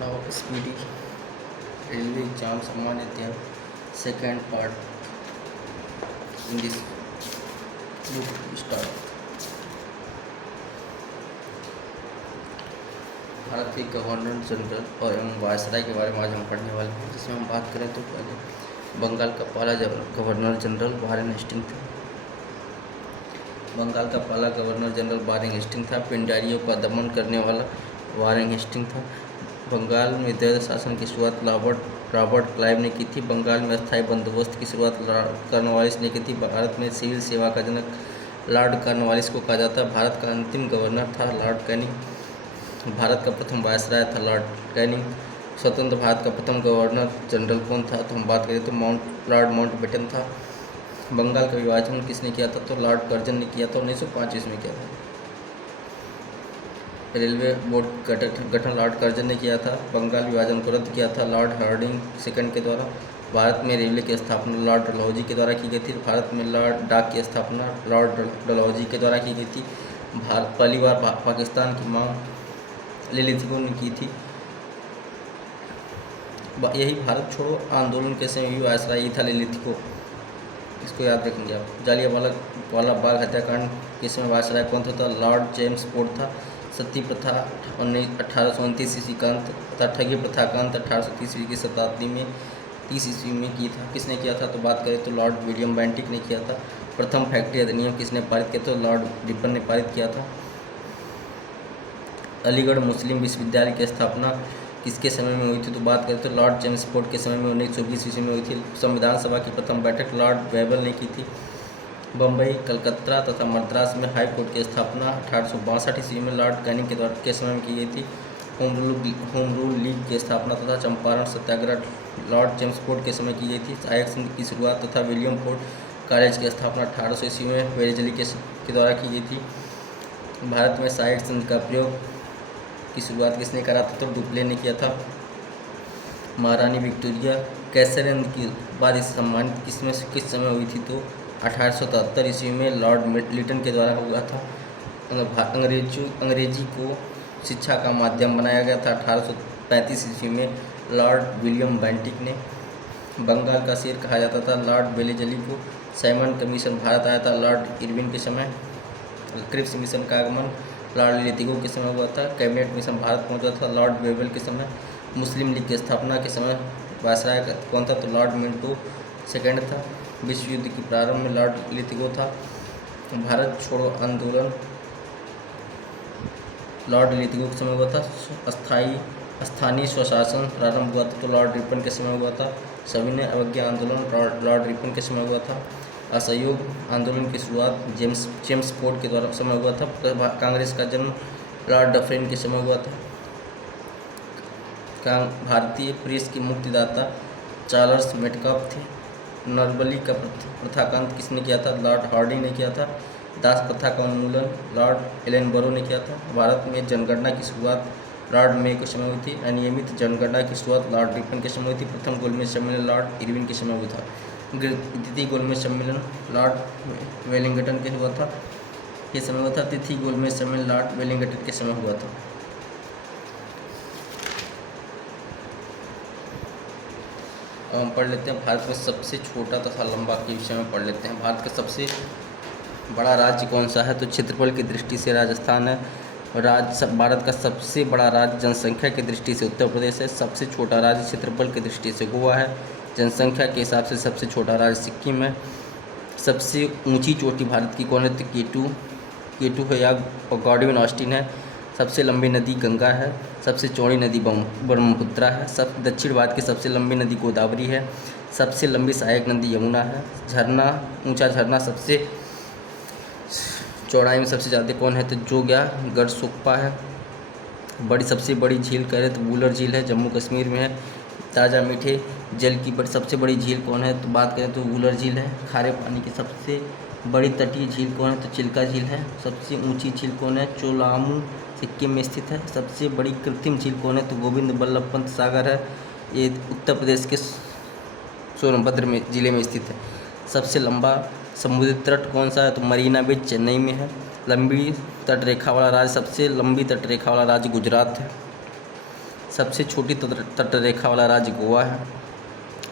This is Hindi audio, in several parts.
Now SPD Railway Exam Samanatya second part in this book start. Bharat के गवर्नर जनरल और एवं वायसराय के बारे में आज हम पढ़ने वाले हैं। जिसमें हम बात करें तो पहले बंगाल का पहला गवर्नर जनरल वारेन हेस्टिंग था। बंगाल का पहला गवर्नर जनरल वारेन हेस्टिंग था। पिंडारियों का दमन करने वाला वारेन हेस्टिंग था। बंगाल में द्वैध शासन की शुरुआत रॉबर्ट क्लाइव ने की थी। बंगाल में अस्थायी बंदोबस्त की शुरुआत कॉर्नवालिस ने की थी। भारत में सिविल सेवा का जनक लॉर्ड कॉर्नवालिस को कहा जाता है। भारत का अंतिम गवर्नर था लॉर्ड कैनिंग। भारत का प्रथम वायसराय था लॉर्ड कैनिंग। स्वतंत्र भारत का प्रथम गवर्नर जनरल कौन था, तो हम बात करें तो लॉर्ड माउंटबेटन था। बंगाल का विभाजन किसने किया था, तो लॉर्ड कर्जन ने किया था। 1905 ईस्वी में किया था। रेलवे बोर्ड गठन लॉर्ड कर्जन ने किया था। बंगाल विभाजन को रद्द किया था लॉर्ड हार्डिंग सेकंड के द्वारा। भारत में रेलवे की स्थापना लॉर्ड डलहौजी के द्वारा की गई थी। भारत में लॉर्ड डाक की स्थापना लॉर्ड डलहौजी के द्वारा की गई थी। पहली बार पाकिस्तान की मांग लिलिथगो ने की थी। यही भारत छोड़ो आंदोलन के समय भी वायसराय था लिलिथगो, इसको याद रखेंगे आप। जालियांवाला बाग हत्याकांड के समय वायसराय कौन था, लॉर्ड जेम्स फोर्ड था। सती प्रथा 1829 ईस्वी का अंत तथा ठगी प्रथा का अंत 1830 की शताब्दी में 30 ईस्वी में की था। किसने किया था, तो बात करें तो लॉर्ड विलियम बेंटिक ने किया था। प्रथम फैक्ट्री अधिनियम किसने पारित किया, तो लॉर्ड रिपन ने पारित किया था। अलीगढ़ मुस्लिम विश्वविद्यालय की स्थापना किसके समय में हुई थी, तो बात करें तो लॉर्ड जेम्स फोर्ड के समय में 1920 ईस्वी में हुई थी। संविधान सभा की प्रथम बैठक लॉर्ड वेबल ने की थी। बम्बई, कलकत्ता तथा मद्रास में हाई कोर्ट की स्थापना 1862 ईस्वी में लॉर्ड कैनिंग के समय में की गई थी। होम रूल लीग की स्थापना तथा चंपारण सत्याग्रह लॉर्ड जेम्स फोर्ड के समय की गई थी। सहायक संघ की शुरुआत तथा विलियम फोर्ड कॉलेज की स्थापना 1800 ईस्वी में वेलेजली के द्वारा की गई थी। भारत में सहायक संघ का प्रयोग की शुरुआत किसने करा था, तो डुप्ले ने किया था। महारानी विक्टोरिया कैसरियन की उपाधि से सम्मानित किस समय हुई थी, तो 1873 ईस्वी में लॉर्ड लिटन के द्वारा हुआ था। अंग्रेजी को शिक्षा का माध्यम बनाया गया था 1835 ईस्वी में लॉर्ड विलियम बेंटिक ने। बंगाल का शेर कहा जाता था लॉर्ड वेलेजली को। साइमन कमीशन भारत आया था लॉर्ड इरविन के समय। क्रिप्स मिशन का आगमन लॉर्ड लिलिथगो के समय हुआ था। कैबिनेट मिशन भारत पहुंचा था लॉर्ड वेबल के समय। मुस्लिम लीग की स्थापना के समय वायसराय कौन था, तो लॉर्ड मिंटो सेकंड था। विश्व युद्ध की प्रारंभ में लॉर्ड लिलिथगो था। भारत छोड़ो आंदोलन लॉर्ड लिलिथगो के समय हुआ था। स्थानीय स्वशासन प्रारंभ हुआ था तो लॉर्ड रिपन के समय हुआ था। सविनय अवज्ञा आंदोलन लॉर्ड रिपन के समय हुआ था। असहयोग आंदोलन की शुरुआत जेम्स फोर्ड के द्वारा समय हुआ था। कांग्रेस का जन्म लॉर्ड डफरिन के समय हुआ था। भारतीय प्रेस की मुक्तिदाता चार्ल्स मेटकाफ थे। नरबली का प्रथा का अंत किसने किया था, लॉर्ड हार्डिंग ने किया था। दास प्रथा का उन्मूलन लॉर्ड एलेनबरो ने किया था। भारत में जनगणना की शुरुआत लॉर्ड मे के समय हुई थी। अनियमित जनगणना की शुरुआत लॉर्ड रिपन के समय हुई थी। प्रथम गोलमेज सम्मेलन लॉर्ड इरविन के समय हुआ था। द्वितीय गोलमेज सम्मेलन लॉर्ड वेलिंगटन के हुआ था के समय हुआ था। तृतीय गोलमेज सम्मेलन लॉर्ड वेलिंगटन के समय हुआ था। अब हम पढ़ लेते हैं भारत में सबसे छोटा तथा लंबा के विषय में पढ़ लेते हैं। भारत का सबसे बड़ा राज्य कौन सा है, तो क्षेत्रफल की दृष्टि से राजस्थान है। भारत का सबसे बड़ा राज्य जनसंख्या की दृष्टि से उत्तर प्रदेश है। सबसे छोटा राज्य क्षेत्रफल की दृष्टि से गोवा है। जनसंख्या के हिसाब से सबसे छोटा राज्य सिक्किम है। सबसे ऊंची चोटी भारत की कौन है, तो केटू है या गॉडविन ऑस्टिन है। सबसे लंबी नदी गंगा है। सबसे चौड़ी नदी ब्रह्मपुत्रा है। दक्षिण भारत की सबसे लंबी नदी गोदावरी है। सबसे लंबी सहायक नदी यमुना है। ऊंचा झरना सबसे चौड़ाई में सबसे ज़्यादा कौन है, तो जोग्या गढ़सोक्पा है। सबसे बड़ी झील करें तो वुलर झील है, जम्मू कश्मीर में है। ताज़ा मीठे जल की सबसे बड़ी झील कौन है, तो बात करें तो वुलर झील है। खारे पानी की सबसे बड़ी तटीय झील कौन है, तो चिल्का झील है। सबसे ऊंची झील कौन है, चोलामू सिक्किम में स्थित है। सबसे बड़ी कृत्रिम झील कौन है, तो गोविंद बल्लभ पंत सागर है। ये उत्तर प्रदेश के सोनभद्र जिले में स्थित है। सबसे लंबा समुद्री तट कौन सा है, तो मरीना बीच चेन्नई में है। लंबी तटरेखा वाला राज्य सबसे लंबी तटरेखा वाला राज्य गुजरात है। सबसे छोटी तटरेखा वाला राज्य गोवा है।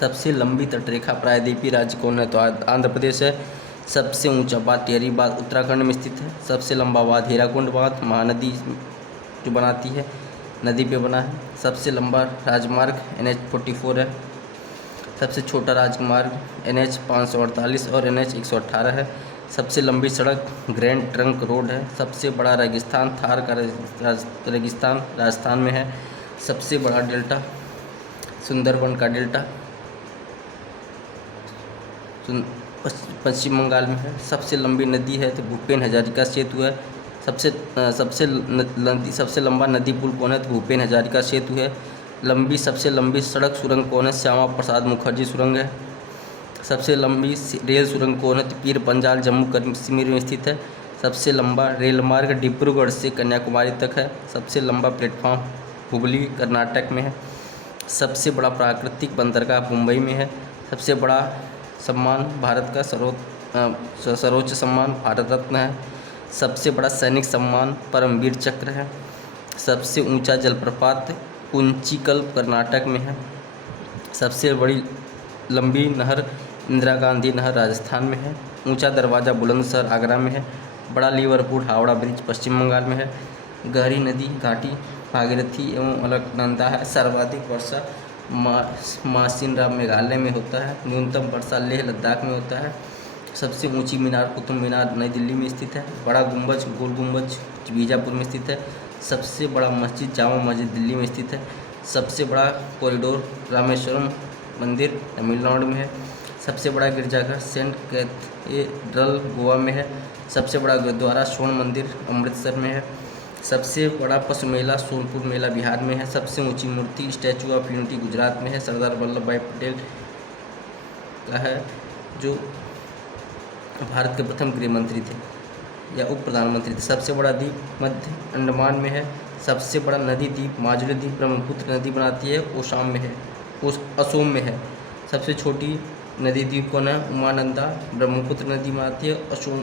सबसे लंबी तटरेखा प्रायद्वीपीय राज्य कौन है? तो आंध्र प्रदेश है। सबसे ऊंचा बांध टिहरी बांध उत्तराखंड में स्थित है। सबसे लंबा बांध हीराकुंड बांध महानदी जो बनाती है नदी पे बना है। सबसे लंबा राजमार्ग NH-44 है। सबसे छोटा राजमार्ग NH 548 और NH 118 है। सबसे लंबी सड़क ग्रैंड ट्रंक रोड है। सबसे बड़ा रेगिस्तान थार का रेगिस्तान राजस्थान में है। सबसे बड़ा डेल्टा सुंदरबन का डेल्टा पश्चिम बंगाल में है। सबसे लंबी नदी है तो भूपेन हजारिका सेतु है। सबसे लंबा नदी पुल कौन है? तो भूपेन हजारिका सेतु है। सबसे लंबी सड़क सुरंग कौन है? श्यामा प्रसाद मुखर्जी सुरंग है। सबसे लंबी रेल सुरंग कौन है? तो पीर पंजाल जम्मू कश्मीर में स्थित है। सबसे लंबा रेल मार्ग डिब्रूगढ़ से कन्याकुमारी तक है। सबसे लंबा प्लेटफॉर्म हुबली कर्नाटक में है। सबसे बड़ा प्राकृतिक बंदरगाह मुंबई में है। सबसे बड़ा सम्मान भारत का सर्वोच्च सम्मान भारत रत्न है। सबसे बड़ा सैनिक सम्मान परमवीर चक्र है। सबसे ऊंचा जलप्रपात कुंचिकल कर्नाटक में है। सबसे बड़ी लंबी नहर इंदिरा गांधी नहर राजस्थान में है। ऊंचा दरवाज़ा बुलंदशहर आगरा में है। बड़ा लिवरपूल हावड़ा ब्रिज पश्चिम बंगाल में है। गहरी नदी घाटी भागीरथी एवं अलकनंदा है। सर्वाधिक वर्षा मासिनराम मेघालय में होता है। न्यूनतम वर्षा लेह लद्दाख में होता है। सबसे ऊंची मीनार कुतुब मीनार नई दिल्ली में स्थित है। बड़ा गुंबज गोल गुंबज बीजापुर में स्थित है। सबसे बड़ा मस्जिद जामा मस्जिद दिल्ली में स्थित है। सबसे बड़ा कॉरिडोर रामेश्वरम मंदिर तमिलनाडु में है। सबसे बड़ा गिरजाघर सेंट कैथेड्रल गोवा में है। सबसे बड़ा गुरुद्वारा स्वर्ण मंदिर अमृतसर में है। सबसे बड़ा पशु मेला सोनपुर मेला बिहार में है। सबसे ऊंची मूर्ति स्टैचू ऑफ यूनिटी गुजरात में है। सरदार वल्लभ भाई पटेल का है जो भारत के प्रथम गृह मंत्री थे या उप प्रधानमंत्री थे। सबसे बड़ा द्वीप मध्य अंडमान में है। सबसे बड़ा नदी द्वीप माजुली द्वीप ब्रह्मपुत्र नदी बनाती है असोम में है। सबसे छोटी नदी द्वीप कौन है? उमानंदा ब्रह्मपुत्र नदी बनाती है असोम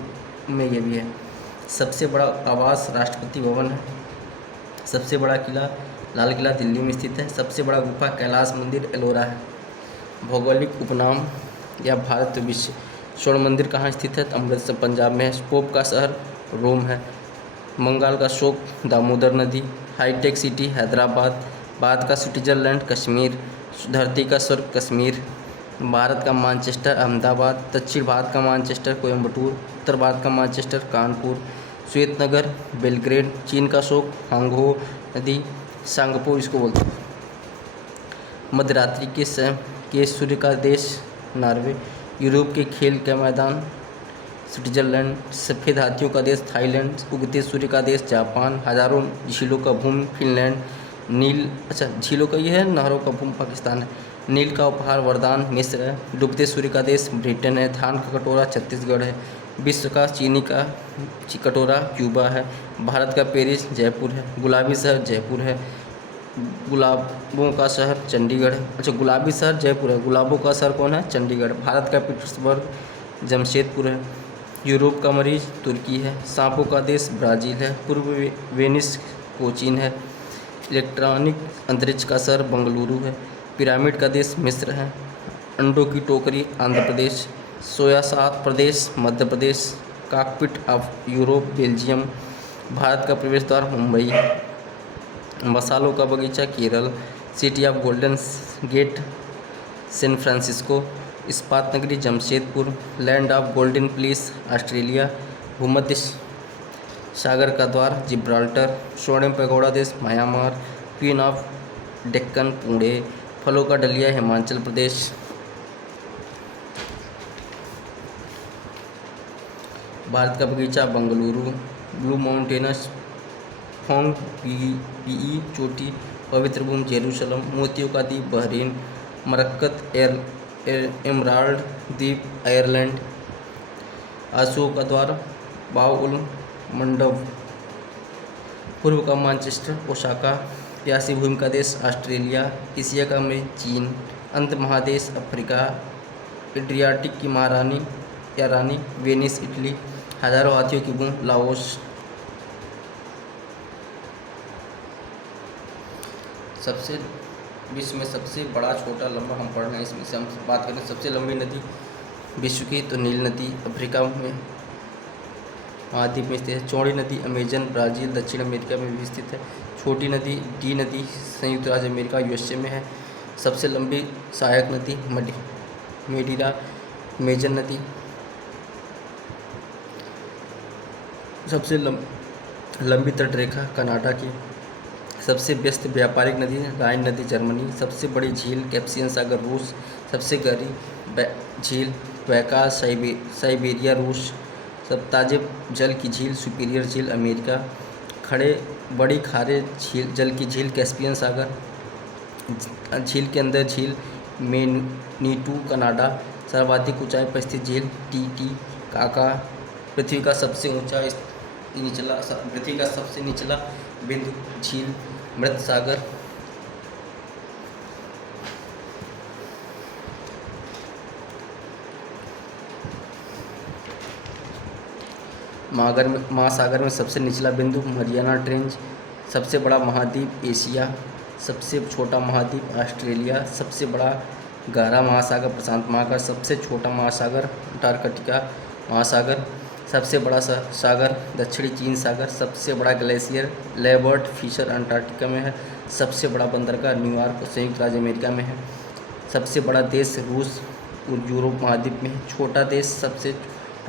में ये भी है। सबसे बड़ा आवास राष्ट्रपति भवन है। सबसे बड़ा किला लाल किला दिल्ली में स्थित है। सबसे बड़ा गुफा कैलाश मंदिर एलोरा है। भौगोलिक उपनाम या भारत विश्व स्वर्ण मंदिर कहाँ स्थित है? अमृतसर पंजाब में है। पोप का शहर रोम है। बंगाल का शोक दामोदर नदी। Hi tech city Hyderabad. भारत का स्विट्जरलैंड कश्मीर। धरती का स्वर्ग कश्मीर। भारत का मानचेस्टर अहमदाबाद। दक्षिण भारत का मानचेस्टर कोयम्बटूर। उत्तर भारत का मानचेस्टर कानपुर। श्वेतनगर बेलग्रेड। चीन का शोक हांगहो नदी सांगपो इसको बोलते हैं। मध्यरात्रि के सूर्य का देश नॉर्वे। यूरोप के खेल का मैदान स्विट्जरलैंड। सफ़ेद हाथियों का देश थाईलैंड। उगते सूर्य का देश जापान। हजारों झीलों का भूमि फिनलैंड। झीलों का ये है, नहरों का भूमि पाकिस्तान है। नील का उपहार वरदान मिस्र है। डूबते सूर्य का देश ब्रिटेन है। धान का कटोरा छत्तीसगढ़ है। विश्व का चीनी का कटोरा क्यूबा है। भारत का पेरिस जयपुर है। गुलाबी शहर जयपुर है। गुलाबों का शहर चंडीगढ़ है। गुलाबी शहर जयपुर है। गुलाबों का शहर कौन है? चंडीगढ़। भारत का पीटर्सबर्ग जमशेदपुर है। यूरोप का मरीज तुर्की है। सांपों का देश ब्राज़ील है। पूर्व वेनिस कोचीन है। इलेक्ट्रॉनिक अंतरिक्ष का शहर बंगलुरु है। पिरामिड का देश मिस्र है। अंडों की टोकरी आंध्र प्रदेश। सोया सात प्रदेश Madhya Pradesh. Cockpit of Europe Belgium. Bharat का प्रवेश द्वार मुंबई। मसालों का बगीचा Kerala. City of golden gate San Francisco. इस्पात नगरी Jamshedpur. Land of golden fleece Australia. भूमध्य सागर का द्वार जिब्राल्टर। स्वर्णिम पैगोडा देश Myanmar. Queen of Deccan Pune. फलों का डलिया हिमाचल प्रदेश। भारत का बगीचा Bengaluru. Blue mountains Phawngpui चोटी। पवित्र भूमि जेरूशलम। मोतियों का द्वीप बहरीन। मरक्कत एमराल्ड द्वीप आयरलैंड। अशोक का द्वार बाउल मंडव। पूर्व का मानचेस्टर ओसाका। प्यासी भूमि का देश ऑस्ट्रेलिया। एशिया का में चीन। अंत महादेश अफ्रीका। एड्रियाटिक की महारानी या रानी वेनिस इटली। हजारों हाथियों की भूमि लाओस। सबसे विश्व में सबसे बड़ा छोटा लंबा हम पढ़ रहे हैं, इसमें से हम बात करें सबसे लंबी नदी विश्व की, तो नील नदी अफ्रीका में महाद्वीप में स्थित है। चौड़ी नदी अमेजन ब्राज़ील दक्षिण अमेरिका में भी स्थित है। छोटी नदी डी नदी संयुक्त राज्य अमेरिका यूएसए में है। सबसे लंबी सहायक नदी मेडीरा मेजन नदी। सबसे लंबी तटरेखा कनाडा की। सबसे व्यस्त व्यापारिक नदी राइन नदी जर्मनी। सबसे बड़ी झील कैस्पियन सागर रूस। सबसे गहरी झील वैका साइबेरिया रूस। सब ताजे जल की झील सुपीरियर झील अमेरिका। बड़ी खारे झील जल की झील कैस्पियन सागर। झील के अंदर झील मेनीटू कनाडा। सर्वाधिक ऊंचाई पर स्थित झील टीटीकाका। पृथ्वी का सबसे निचला बिंदु झील मृत सागर। महासागर में सबसे निचला बिंदु मरियाना ट्रेंच। सबसे बड़ा महाद्वीप एशिया। सबसे छोटा महाद्वीप ऑस्ट्रेलिया। सबसे बड़ा गहरा महासागर प्रशांत महासागर। सबसे छोटा महासागर अंटार्कटिका महासागर। सबसे बड़ा सागर दक्षिणी चीन सागर। सबसे बड़ा ग्लेशियर लेबर्ट फिशर अंटार्कटिका में है। सबसे बड़ा बंदरगाह न्यूयॉर्क संयुक्त राज्य अमेरिका में है। सबसे बड़ा देश रूस यूरोप महाद्वीप में है। छोटा देश सबसे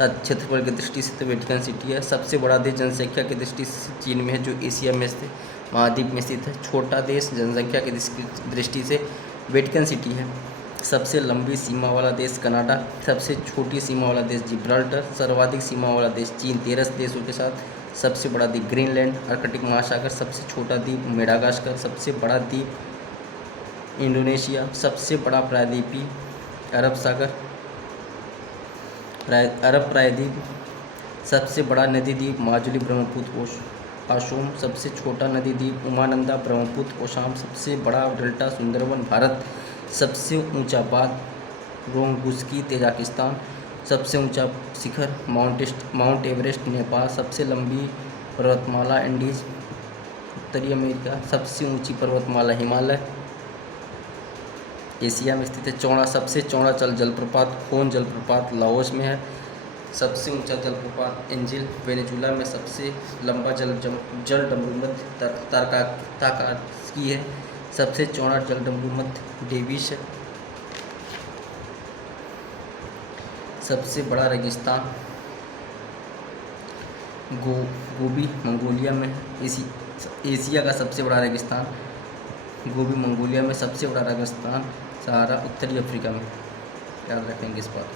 क्षेत्रफल की दृष्टि से तो वेटिकन सिटी है। सबसे बड़ा देश जनसंख्या की दृष्टि से चीन में है, जो एशिया में स्थित महाद्वीप में स्थित है। छोटा देश जनसंख्या की दृष्टि से वेटिकन सिटी है। सबसे लंबी सीमा वाला देश कनाडा। सबसे छोटी सीमा वाला देश जिब्राल्टर। सर्वाधिक सीमा वाला देश चीन 13 देशों के साथ। सबसे बड़ा द्वीप ग्रीनलैंड आर्कटिक महासागर। सबसे छोटा द्वीप मेडागास्कर। सबसे बड़ा द्वीप इंडोनेशिया। सबसे बड़ा प्रायद्वीपी अरब प्रायद्वीप। सबसे बड़ा नदी द्वीप माजुली ब्रह्मपुत्र आसोम। सबसे छोटा नदी द्वीप उमानंदा ब्रह्मपुत्र ओसाम। सबसे बड़ा डेल्टा सुंदरवन भारत। सबसे ऊंचा बांध रोंगुस्की तजाकिस्तान। सबसे ऊंचा शिखर माउंट एवरेस्ट नेपाल। सबसे लंबी पर्वतमाला एंडीज उत्तरी अमेरिका। सबसे ऊंची पर्वतमाला हिमालय एशिया में स्थित है। सबसे चौड़ा जलप्रपात खोन जलप्रपात लाओस में है। सबसे ऊंचा जलप्रपात एंजिल वेनेजुला में। सबसे लंबा जल डमरू मध्य ताकास्की है। सबसे चौड़ा जल डमरू मध्य डेविस है। सबसे बड़ा रेगिस्तान गोबी मंगोलिया में है। एशिया का सबसे बड़ा रेगिस्तान गोबी मंगोलिया में। सबसे बड़ा रेगिस्तान सहारा उत्तरी अफ्रीका में। याद रखेंगे इस बात।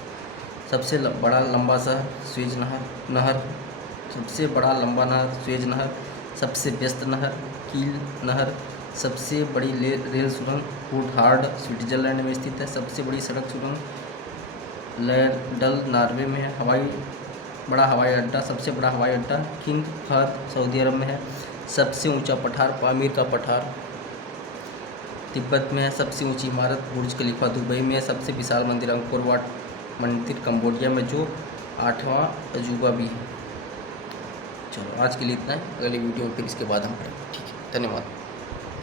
सबसे बड़ा लंबा शहर स्वेज नहर। सबसे बड़ा लंबा नहर स्वेज नहर। सबसे व्यस्त नहर कील नहर। सबसे बड़ी रेल सुरंग कोटहार्ड स्विट्जरलैंड में स्थित है। सबसे बड़ी सड़क सुरंग लेरडल नॉर्वे में है। बड़ा हवाई अड्डा सबसे बड़ा हवाई अड्डा किंग फहद सऊदी अरब में है। सबसे ऊंचा पठार पामीर का पठार तिब्बत में है। सबसे ऊंची इमारत बुर्ज खलीफा दुबई में है। सबसे विशाल मंदिर अंकोर वाट मंदिर कंबोडिया में, जो 8वां अजूबा भी है। चलो आज के लिए इतना है, अगली वीडियो में फिर इसके बाद हम पढ़ेंगे। ठीक है, धन्यवाद।